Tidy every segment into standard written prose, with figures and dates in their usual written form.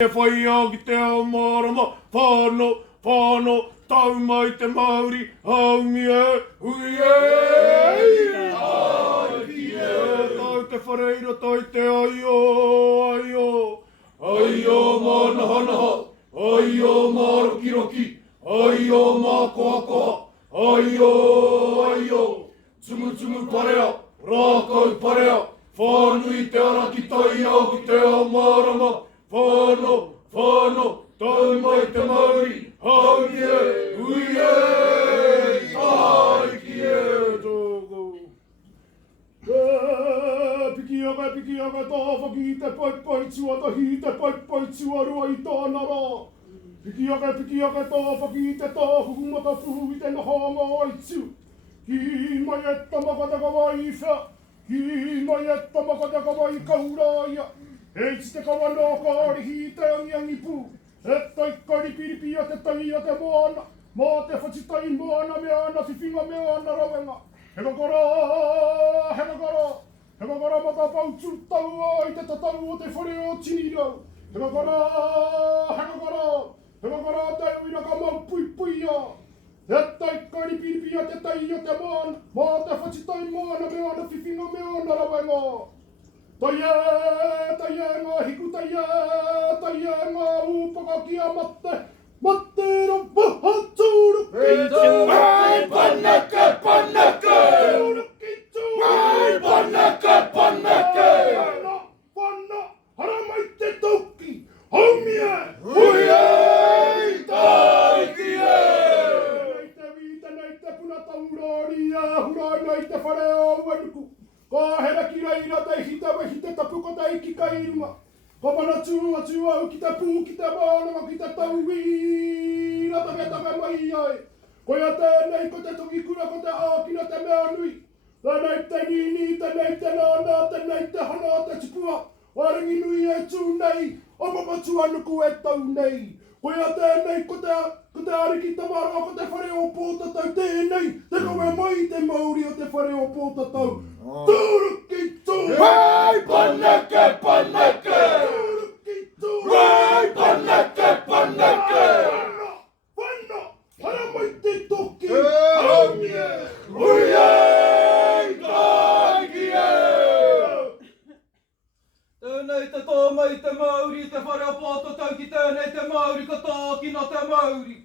E whai au ki te ao marama, whāno, tau mai te Māori, haungi e, hui e, ai ki e. Tau te whareira, tai te ai o mānahanaha, ai o mārokiroki, ai o mākoakoa, ai o, tumu parea, rākau parea, whānui te ara ki tai au ki te ao marama, whāno, tau mai te Māori, haungi e, hui e, ai ki e, tōku. Piki aka, tā whaki te pai tua, tahi te pai tua rua i tāna rā. Piki aka, tā whaki te tāhuku mata puhu i te nahanga aitu. Ki mai e tamakata kawa i wha, ki mai e tamakata kawa i kaurāia. Eiti te kawana kārihi te angiangi pū, e tai karipiripi a te tai a te moana, mā te whachitai moana me ana whiwhinga me ana rawenga. He kakara mata pautu tau ai te tatau o te whare o tinirau. He kakara te uira ka mau pui a. E tai karipiripi a te tai a te moana, mā te whachitai moana me ana whiwhinga me ana rawenga. Tai e ngā hiku, tai e ngā upaka ki a mate rawaha tūru ki tū. Ai, paneke! Ai, paneke! Wana, hara mai te tauki, haumi e, hui e, tai ki e. Nei te wita, nei te puna taurari e, hurai nei te whare o wenuku. Ka hera ki reira te hite tapuko te iki ka irunga. Ka mana tua au ki te pū, ki te mānama, ki te tauira, take mai ai. Koia tēnei ko te toki kura, ko te ākina te mea nui. Tēnei te nini, tēnei te nāna, tēnei te hana, te tipua. Waringi nui e tū nei, o mamatu anuku e tau nei. Koia tēnei ko te ariki tamara, ko te whare o pōtatau. Tēnei, te koe mai te Māori o te whare o pōtatau. Tūru ki tū! Wai, paneke! Tūru ki tū! Wai, paneke! Whanna, hara mai te toki, haungi e, hui e, tai ki e. Tēnei te tō mai te Māori, te whare o pōtatau ki tēnei te Māori, ka tākina te Māori.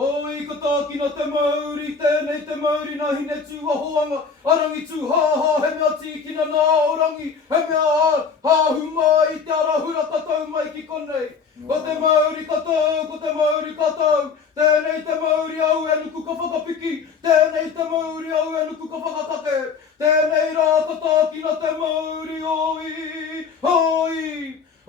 Oi, ka tākina te Māori, tēnei te Māori nā hine tū a hoanga, arangi tū hāhā, he mea tīkina nā orangi, he mea hāhu mai te arahura tatau mai ki konei. Ko te Māori katau, tēnei te Māori au e nuku ka whakapiki, tēnei te Māori au e nuku ka whakatake, tēnei rā ka tākina te Māori,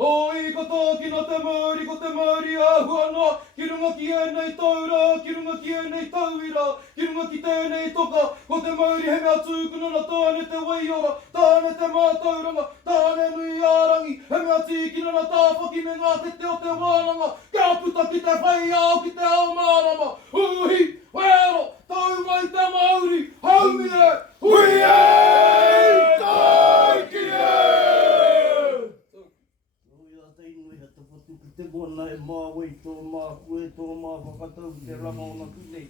Oi, ka tākina te Māori, ko te Māori āhuana, ki runga ki ēnei taura, ki runga ki ēnei tauira, ki runga ki tēnei toka, ko te Māori he mea tūkunana, tāne te waiora, tāne te mātauranga, tāne nui ārangi, he mea tīkinana, tāwhaki me ngā te o te wānanga, kia puta ki te whai au ki te ao mārama, uhi, wēro, tau mai te Māori, haumi e, hui e, tai ki e! Te bona e māwai tō mā kue, tō mā whakatau te rama o na kunei.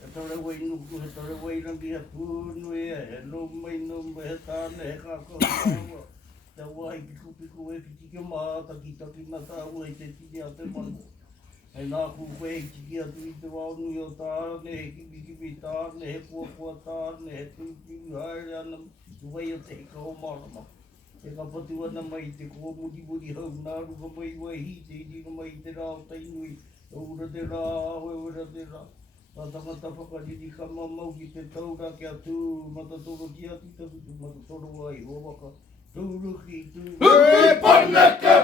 E tare wai nuku, he tare wai rangi a kūnu e no mai he tāne, he kākau tāua. Te wai ki kupiku e ki tiki mā, taki na tāua i te tiki a te manu. Hei nā kuwe i tiki atu i te wānui o tāne, he kiwi tāne, he puapua tāne, he tūpiu haere ana, tu wai o te heka o marama. E ka patu ana mai te ko muri hau, nā ruka mai wai hi, te irina mai te rā o tainui, e ura te rā, ura te rā. Tā tangata whakariri ka mamau ki te taura kia tū, mata toro ki atu takutu, mata toro ai, o waka, tūru ki tū. Hui, paneke!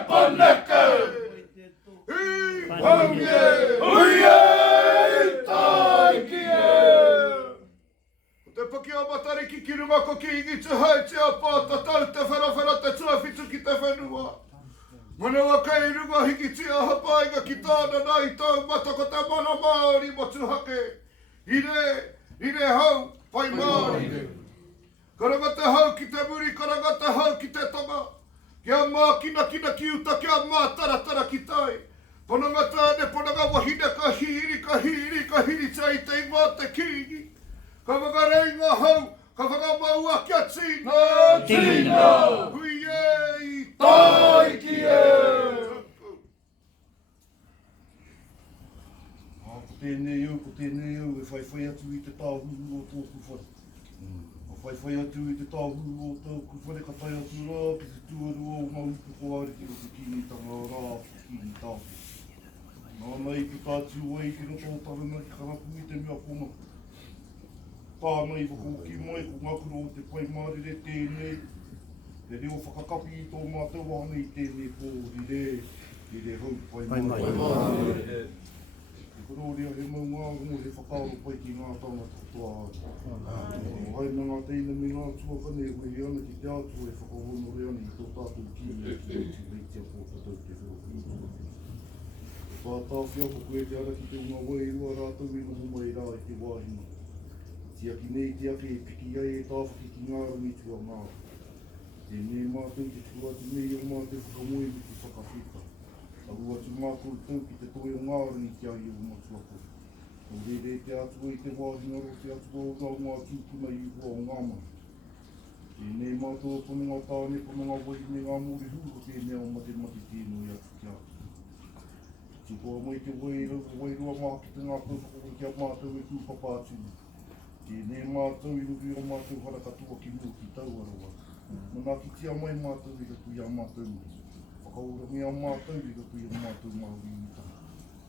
Haungi e, hui e, tai ki e. Te paki a matariki ki runga ko ki ingi te hai te apa tatau te wharawhara te tuawhitu ki te whenua. Manawa kei runga hiki te aha painga ki tāna nai tau mata ko te mana Māori motu hake. Ire hau, pai Māori. Karanga te hau ki te muri, karanga te hau ki te tonga. Kia mākina kina kiuta, kia mātaratara ki tai. Ponanga tāne, ponanga wahine ka hiri tai te ngā te kini. Ka whakareinga hau, ka whakamaua kia tina. Tina. Hui ei, Tai ki e. Ko tēnei au, e whai atu i te tāhuru o tōku whare. Whai atu i te tāhuru o tōku whare, ka tai atu rā, ki te tuaru o maupu koare ki o te kinitanga rā, ki kini tāwhi. Nā nei, ki tātu ai, ki roto o tarana ki karapu i te mea konga. Tānei whakoki mai, ko ngakuro o te pai marire tēnei. Te reo whakakapi i tō mātou wana i tēnei pōri re, i re hau pai marire. Kororia he maunga ngu he whakaaro pai ki ngā tanga katoa atu. Hai na ngā teina me ngā tuakane e hui ana ki te atu e whakahono ana i tō tātou ki e ki te reitia pōtatau te whio. Tā tāwhia ko koe te ara ki te unga wairua rātou e noho mai rā i te wāhina. Tiaki nei te ake e piki ai e tāwhaki ki ngā rungi tua ngā. Tēnei mātou te tuatu nei o mātou whakamoe mi te whakawhita. Aru atu mātou tau ki te toi o ngārangi ki ai o matuako. O rere te atua i te wāhina ro te atua o ngā ngā tūpuna i hua o ngāma. Tēnei mātou pononga tāne, pononga wahine ngā mōri hū ko tēnei o mate tēnei atu ki atu. Tukoa mai te wairua mā ki te ngā kōwhakoro ki a mātou e tūpapa atu. Tēnei mātou i ruri o mātou harakatua ki mua ki tau arawa. Mana ki tia mai mātou i ratu i a mātou. Whakaurangi a mātou i ratu i a mātou mauri i tanga.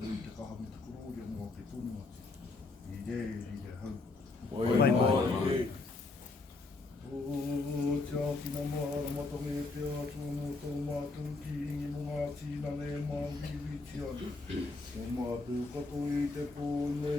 Rui te kaha me te korori a mua ke tonu atu. I re hau. Oi mai. O te ākina mahara matame e te atua no tō mātou ki ingi mo ngā tīna ne mauri i ti anu. O mātou kato i te pōne.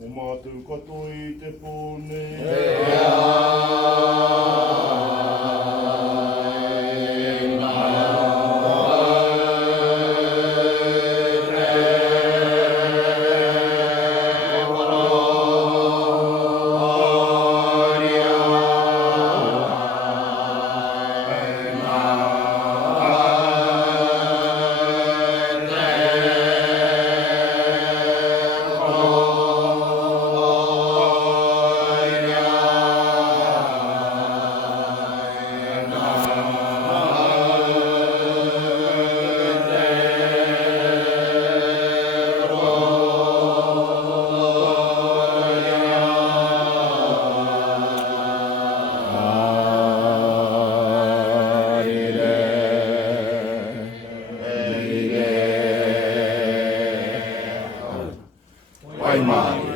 O mātou katoa i te pōne. Pai mai.